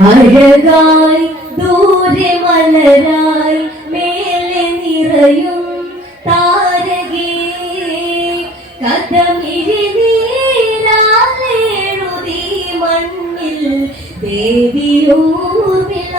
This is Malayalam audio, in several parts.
അഴകായി ദൂരെ മലരായി മേലെ നിറയും താരകേ കഥമിഴിനീരാലെഴുതി മണ്ണിൽ ദേവിയൂർമിള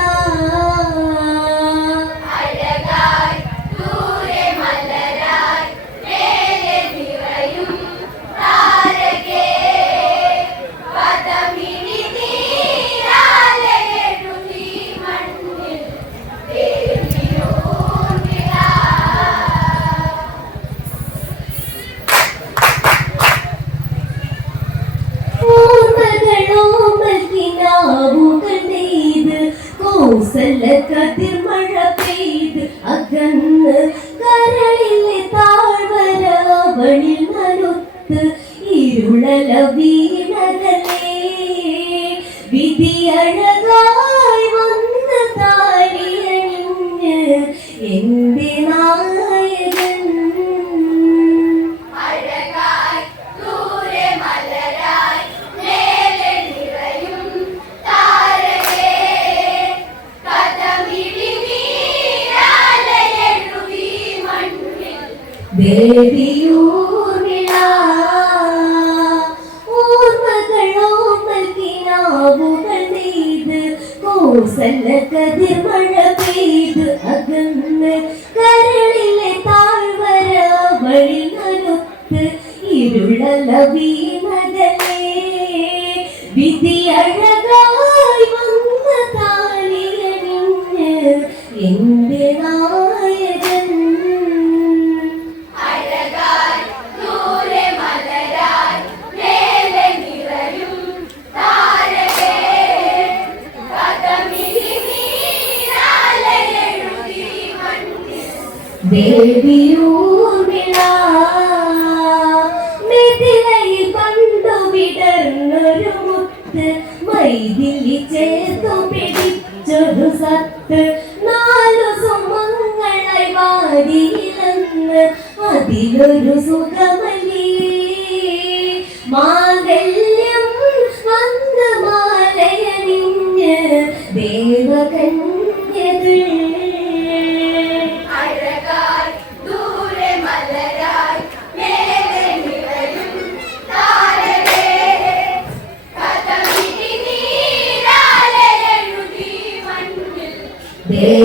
കതിർമഴ പെയ്ത് അകന്ന് കരളിലെ താഴ്വരവളിൽ നനുത്ത് ഇരുളല വീണകലേ വിധിയഴകായി വന്ന് താരിയണിഞ്ഞ് എന്റെ നായകൻ ദേവിയൂർമിള ഓർമ്മകളോർമ്മൽ കിനാവുകൾ നെയ്ത് കോസല കതിർമഴ പെയ്ത് അകന്ന് കരളിലെ താഴ്വരവളിൽ നനുത്ത് ഇരുളല വീണകലേ വിധിയഴകായി വന്ന താലിയണിഞ്ഞ് എന്റെ നായകൻ ദേവിയൂർമിള മിഥിലയിൽ പണ്ടു വിടർന്നൊരു മുത്ത് മൈഥിലി ചേർത്തു പിടിച്ചൊരു സത്ത് നാലു സുമങ്ങളായി വാരിയിലെന്ന് അതിലൊരു സുഖമലി മാംഗല്യം വന്ന് മാലയണിഞ്ഞ് ദേവകന്യകൾ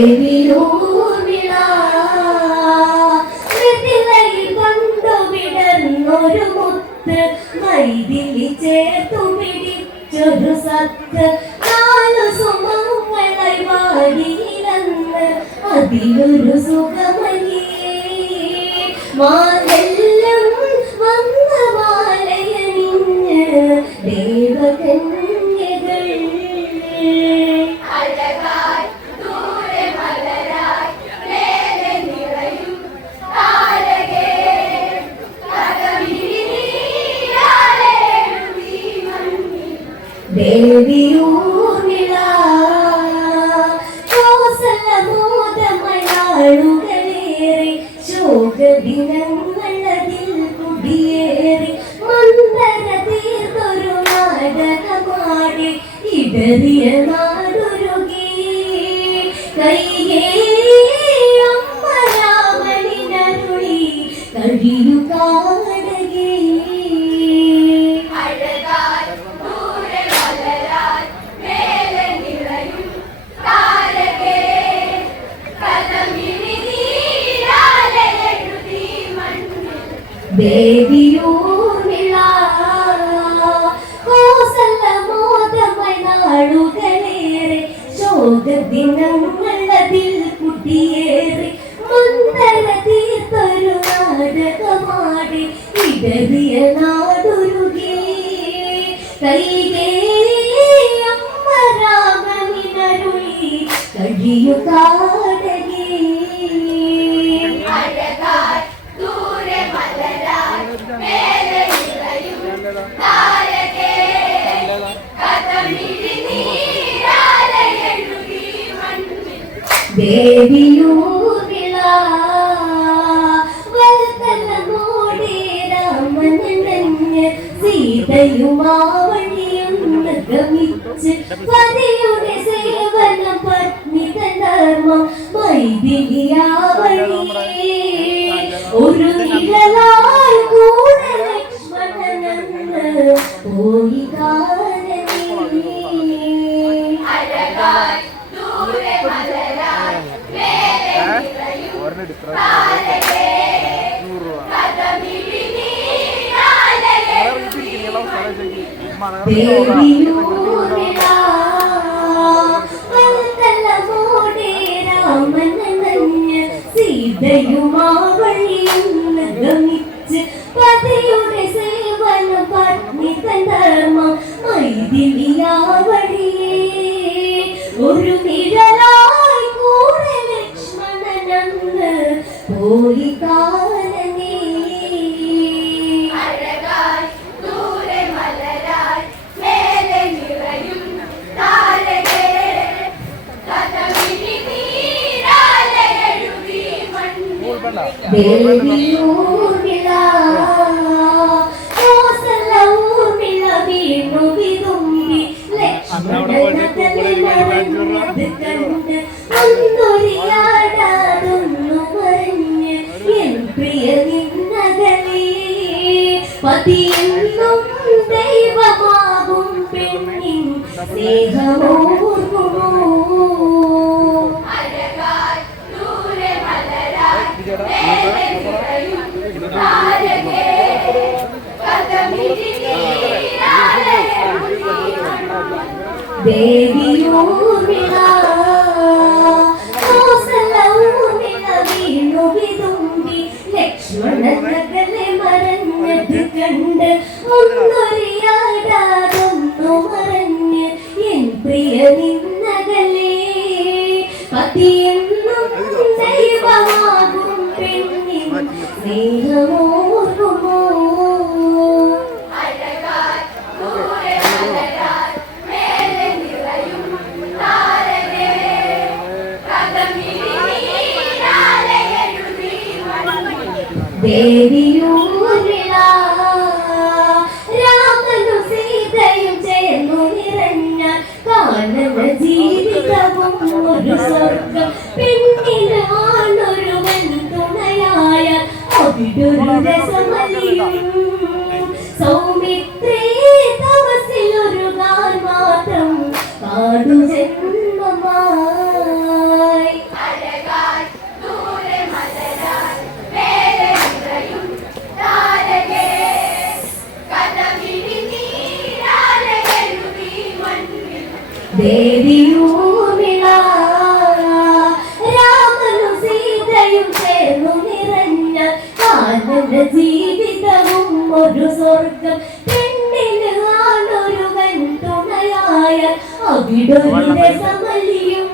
ദേവിയൂർമിള മിഥിലയിൽ പണ്ടു വിടർന്നൊരു മുത്ത് മൈഥിലി ചേർത്തു പിടിച്ചൊരു സത്ത് നാലു സുമങ്ങളായി വാരിയിലെന്ന് അതിലൊരു സുഖമലി മാംഗല്യം വന്ന മാലയണിഞ്ഞ് ദേവകന്യകൾ ദേവിയൂർമിള കോസലമോദമയാളുകളേറെ ശോകദിനങ്ങളതിൽ കുടിയേറി മന്ദര തീർന്നൊരു നാടകമാടി ഇടറിയ നാടൊരുകി കൈകേ അമ്മ രാമനിനരുളി കഴിയു കാടകേ ദേവിയൂർമിള കോസലമോദമായി നാളുകളേറെ ശോകദിനങ്ങളതിൽ കുടിയേറി മന്ദര തീർത്തൊരു നാടകമാടി ഇടറിയ നാടൊരുകി കൈകേ അമ്മ രാമനിനരുളി കഴിയു കാടകേ ദേവിയൂർമിള വൽക്കലമോടെ രാമനഞ്ഞ് സീതയുമാവണിയൊന്ന് ഗമിച്ചു ഗമിച്ച് പതിയുടെ സേവനം പത്നി ധർമ്മം മൈഥിലിയാവണിയേ ഒരു നിഴലായി കൂടെ ലക്ഷ്മണനെന്ന് പോയി കാരണേ അഴകായി ദൂരെ മലരായി മേലെ നിറയും താരകേ കഥമിഴി നീരാലയേ ദേവിയൂരിലാ വൽക്കലമോടെ രാമനനഞ്ഞ് സീതയുമാവഴിയൊന്ന് ഗമിച്ച് പതിയുടെ സേവന പത്നി ധർമ്മം മൈഥിലിയാവഴിയേ ഒരു നിഴലായി കൂടെ ലക്ഷ്മണനെന്ന് പോയി കാരണേ അഴകായി ദൂരെ മലരായി മേലെ നിറയും താരകേ കഥമിഴി നീരാലയെഴുതി മണ്ണിൽ ദേവിയൂർമിള കോസലൂർമിള വീണു വിതുമ്പി ലക്ഷ്മണനകലെ മറഞ്ഞത് കണ്ട് ഒന്നൊരിയാടാതൊന്നു മറിഞ്ഞ് എൻ പ്രിയ നിന്നകലേ പതിയെന്നും ദൈവമാകും പെണ്ണിൻ സ്നേഹമോർക്കുമോ അഴകായി ദൂരെ മലരായി മേലെ നിറയും താരകേ കഥമിഴി നീരാലയെഴുതി ദേവിയൂർമിള കോസലൂർമിള വീണു വിതുമ്പി ലക്ഷ്മണനകലെ മറഞ്ഞത് കണ്ട് ഒന്നൊരിയാടാതൊന്നു മറഞ്ഞ് എൻ പ്രിയ നിന്നകലേ പതിയെന്നും ദൈവമാകും പെണ്ണിൻ സ്നേഹമോർക്കുമോ അഴകായി ദൂരെ മലരായി മേലെ നിറയും താരകേ കഥമിഴി നീരാലയെഴുതി മണ്ണിൽ ദേവിയൂരിലാ രാമനും സീതയും ചേർന്നു നിറഞ്ഞ കാനന ജീവിതവും ഒരു സ്വർഗം പെണ്ണിന് ആണൊരുവൻ തുണയായ അവിടൊരു രസമലിയും സൗമിത്രേ തപസ്സിലൊരുകാൻ മാത്രം കാടു ജന്മമായി അഴകായി ദൂരെ മലരായി മേലെ നിറയും താരകേ കഥമിഴി നീരാലയെഴുതി മണ്ണിൽ ദേവിയൂർമിള രാമനും സീതയും ചേർന്നു നിറഞ്ഞ കാനന ജീവിതവും ഒരു സ്വർഗം പെണ്ണിന് ആണൊരുവൻ തുണയായ അവിടൊരു രസമലിയും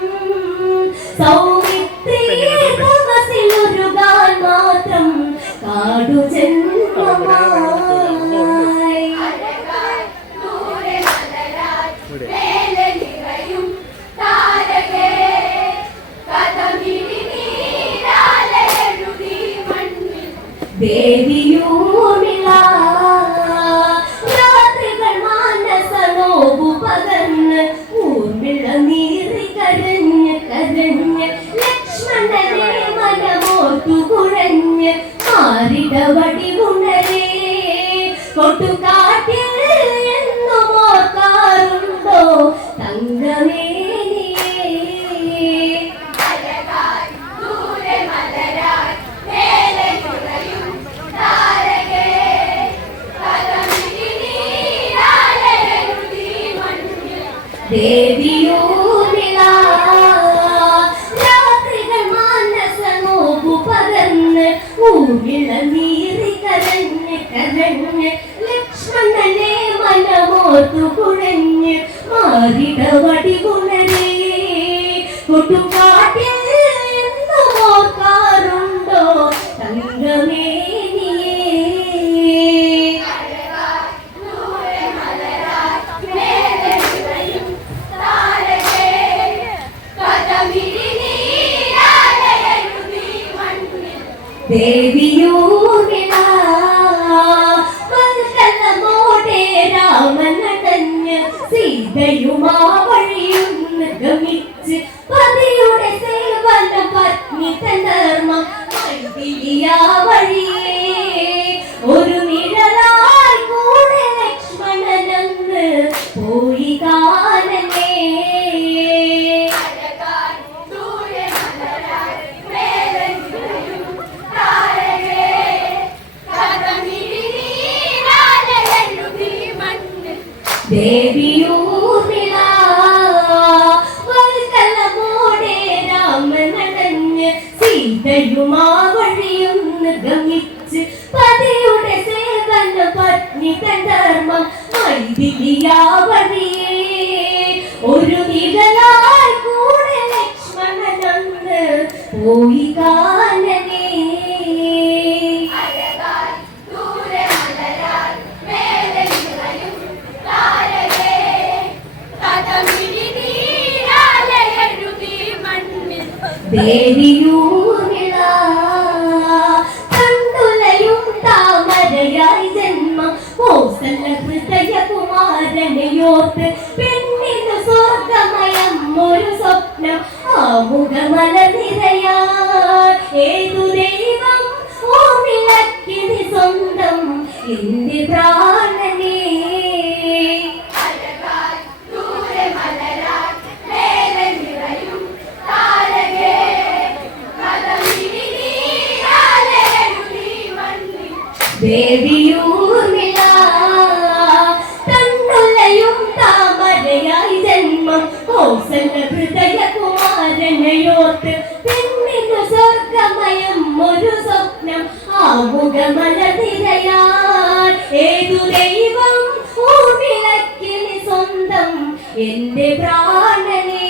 സൗമിത്രേ തപസ്സിലൊരുകാൻ മാത്രം കാടു ജന്മമായി അഴകായി ദൂരെ മലരായി മേലെ നിറയും താരകേ കഥമിഴി നീരാലയെഴുതി മണ്ണിൽ ദേവിയൂർമിള രാത്രികൾ മാനസ നോവു പകർന്ന് ഊർമിള നീറി കരഞ്ഞ് കരഞ്ഞ് ലക്ഷ്മണനെ മനമോർത്തു കുഴഞ്ഞ് മാറിടവടി ഉണരേ കൊട്ടുകാട്ടിൽ എന്നും ഓർക്കാറുണ്ടോ തങ്കമേനിയേ അഴകായി ദൂരെ മലരായി മേലെ നിറയും താരകേ കഥമിഴി നീരാലയെഴുതി മണ്ണിൽ ദേവിയൂരിലാ രാത്രികൾ മാനസ നോവു പകർന്ന് ഊരിള നീറി കരഞ്ഞ് കരഞ്ഞ് ലക്ഷ്മണനെ മനമോർത്തു കുഴഞ്ഞ് മാറിടവടി ഉണരേ കൊട്ടുകാട്ടിൽ എന്നും ഓർക്കാറുണ്ടോ തങ്കമേനിയേ അഴകായി ദൂരെ മലരായി മേലെ നിറയും താരകേ കഥമിഴി നീരാലയെഴുതി മണ്ണിൽ ദേവിയൂർമിള വൽക്കലമോടെ രാമനടഞ്ഞ നടന്ന് സീതയുമാ വഴിയൊന്ന് ഗമിച്ച് പതിയുടെ സേവന പത്നി ധർമ്മം മൈഥിലിയാ വഴിയേ ഒരു നിഴലായി കൂടെ ലക്ഷ്മണനന്ന് പോയി കാനനേ ദേവിയൂർമിള വൽക്കലമോടെ രാമനടഞ്ഞ് സീതയുമാ വഴിയൊന്ന് ഗമിച്ച് പതിയുടെ സേവന പത്നി ധർമ്മം മൈഥിലിയാ വഴിയേ ഒരു നിഴലായി കൂടെ ലക്ഷ്മണനന്ന് പോയി കാനനേ ദേവിയൂർമിള കണ്ടുലയും താമരയായി ജന്മം കോസല ഹൃദയകുമാരനെയോർത്ത് പെണ്ണിനു സ്വർഗമയം ഒരു സ്വപ്നം ആമുഖമലനിരയാ ഏതു ദൈവം ഓർമ്മിളക്കിനി സ്വന്തം എന്റെ പ്രാണനേ ദേവിയൂർമിള കണ്ടുലയും താമരയായി ജന്മം കോസല ഹൃദയകുമാരനെയോർത്ത് പെണ്ണിനു സ്വർഗമയം ഒരു സ്വപ്നം ആമുഖമലനിരയാൻ ഏതു ദൈവം ഊർമിളക്കിനി സ്വന്തം എന്റെ പ്രാണനേ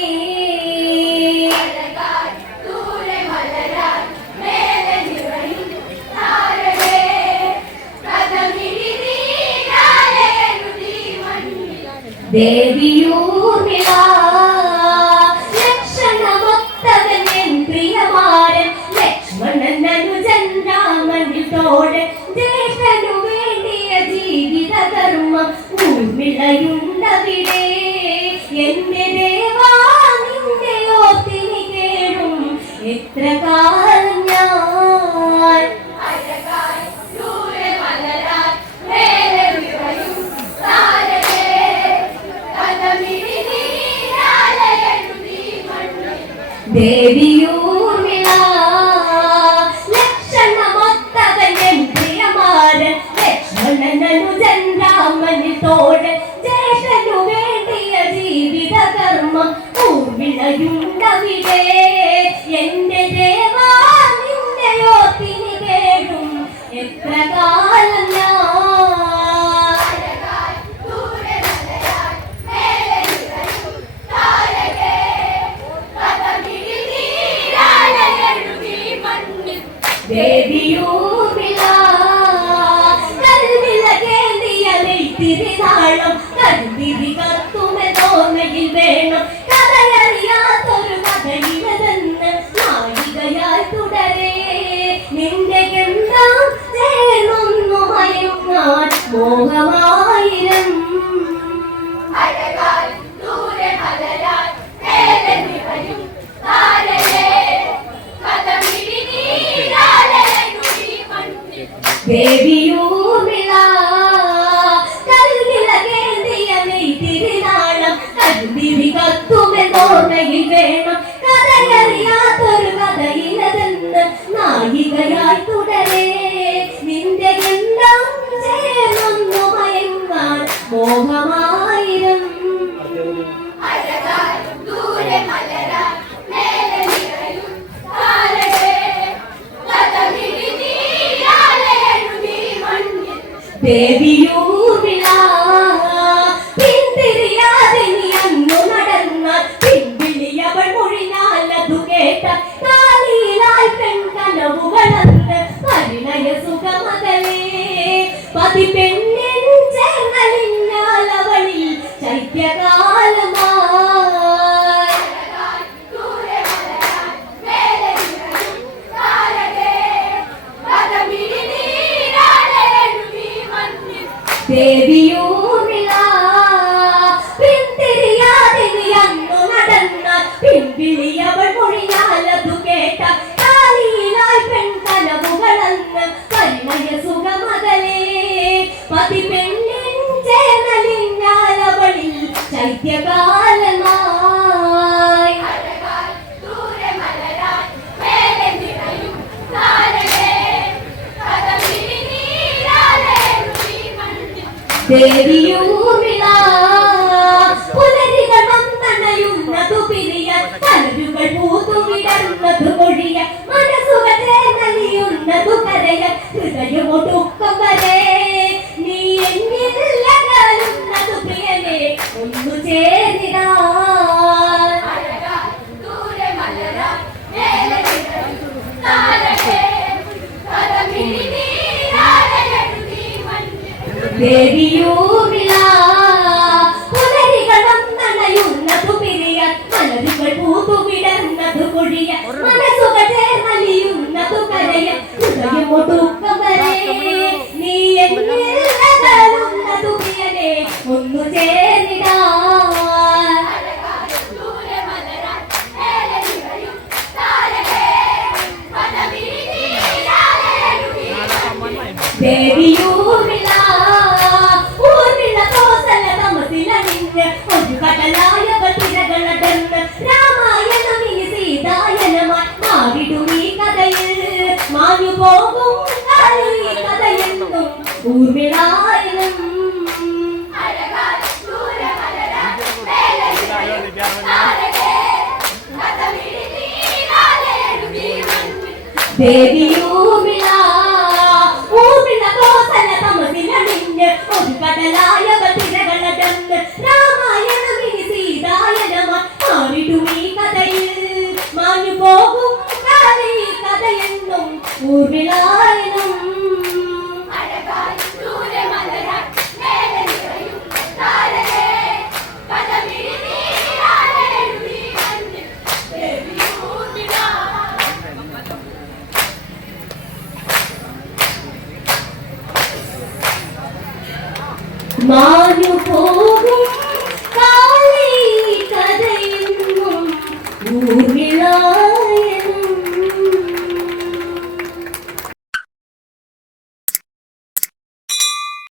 ദേവിയൂർമിള ലക്ഷണമൊത്തവൻ പ്രിയമാരൻ ലക്ഷ്മണൻ അനുജൻ രാമനിൽ തോഴൻ ജ്യേഷ്ഠനു വേണ്ടിയ ജീവിത ധർമ്മം ഊർമിളയുണ്ടവിടെ എന്റെ ദേവാ നിന്റെ ഓർത്തിനി കേഴും എത്ര കാലം ഞാൻ ദേവിയൂർമിള ലക്ഷണമൊത്തവൻ പ്രിയമാരൻ ലക്ഷ്മണൻ അനുജൻ രാമനിൽ തോഴൻ ജ്യേഷ്ഠനു വേണ്ടിയ ജീവിത കർമ്മം ഊർമിളയുണ്ടവിടെ എന്റെ ദേവാ നിന്റെ ഓർത്തിനി കേഴും എത്ര കാലം ഞാൻ ദേവിയൂർമിള കൽവിളകേന്തിയ നെയ്ത്തിരിനാളം കരുതിരി കത്തുമെതോർമ്മയിൽ വേണം കഥയറിയാത്തൊരു കഥയിലതെന്ന് നായികയായി തുടരേ നിന്റെ ഗന്ധം ചേർന്നൊന്നു മയങ്ങാൻ മോഹമായിരം ദേവിയൂർമിള കൽവിളകേന്തിയ നെയ്ത്തിരിനാളം കരുതിരി കത്തുമെതോർമ്മയിൽ വേണം കഥയറിയാത്തൊരു കഥയിലതെന്ന് നായികയായി തുടരേ നിന്റെ ഗന്ധം ചേർന്നൊന്നു മയങ്ങാൻ മോഹമായിരം ദേവിയൂർമിള പിന്തിരിയാതെ നീ അന്നു നടന്ന പിൻവിളിയവൾ മൊഴിഞ്ഞാലതു കേട്ട കാലിയിലായി പെൺകനവുകളന്ന് പരിണയ സുഖമകളേ പതി പെണ്ണിൻ ചേർന്നലിഞ്ഞാലവളിൽ ശൈത്യകാലമായി ദേവിയൂർമിള ശൈത്യകാലമായി ദേവിയൂമിള പുലരികൾ വന്നണയുന്നതു പിരിയ കലരുകൾ പൂത്തുവിടർന്നതു കൊഴിയ മനസ്സുകൾ ചേർന്നലിയുന്നതു കരയ ഹൃദയമൊടുക്കം വരെ നീ എന്നില്ലകലുന്നതു പ്രിയനെ ഒന്നു ചേരിടാ ദേവിയൂമിള പുലരികൾ വന്നണയുന്നതു പിരിയ കലരുകൾ പൂത്തുവിടർന്നതു കൊഴിയ മനസ്സുകൾ ചേർന്നലിയുന്നതു കരയ ഹൃദയമൊടുക്കം വരെ നീ എന്നില്ലകലുന്നതു പ്രിയനെ ഒന്നു ചേരിടാ ദേവിയൂമിള ഊർമിള കോസല തമസിലണിഞ്ഞ് ഒരു കടലായവൾ തിരകളടന്ന് രാമായണമിനി സീതായനമായി മാറിടും ഈ കഥയിൽ മാഞ്ഞു പോകും ഈ കഥയെന്നും ഊർമിളായനം ദേവിയൂമിള ഊർമിള കോസല തമസിലണിഞ്ഞ് ഒരു കടലായവൾ